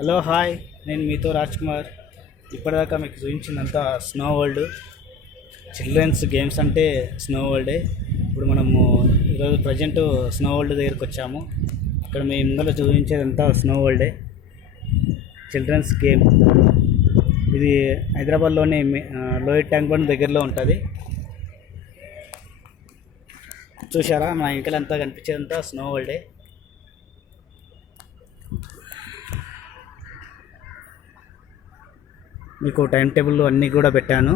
Hello hi, నేను మీతో రాజ్ కుమార్. ఇప్పటిదాకా మీకు చూపించిందంతా స్నో వరల్డ్, చిల్డ్రన్స్ గేమ్స్ అంటే స్నో వరల్డే. ఇప్పుడు మనము ఈరోజు ప్రజెంట్ స్నో వరల్డ్ దగ్గరికి వచ్చాము. ఇక్కడ మీ ముందర చూపించేదంతా స్నో వరల్డే, చిల్డ్రన్స్ గేమ్. ఇది హైదరాబాద్లోని లోయర్ ట్యాంక్ బండ్ దగ్గరలో ఉంటుంది. చూసారా, మా ఇంకలంతా కనిపించేదంతా స్నో వరల్డే. మీకు టైం టేబుల్ అన్నీ కూడా పెట్టాను.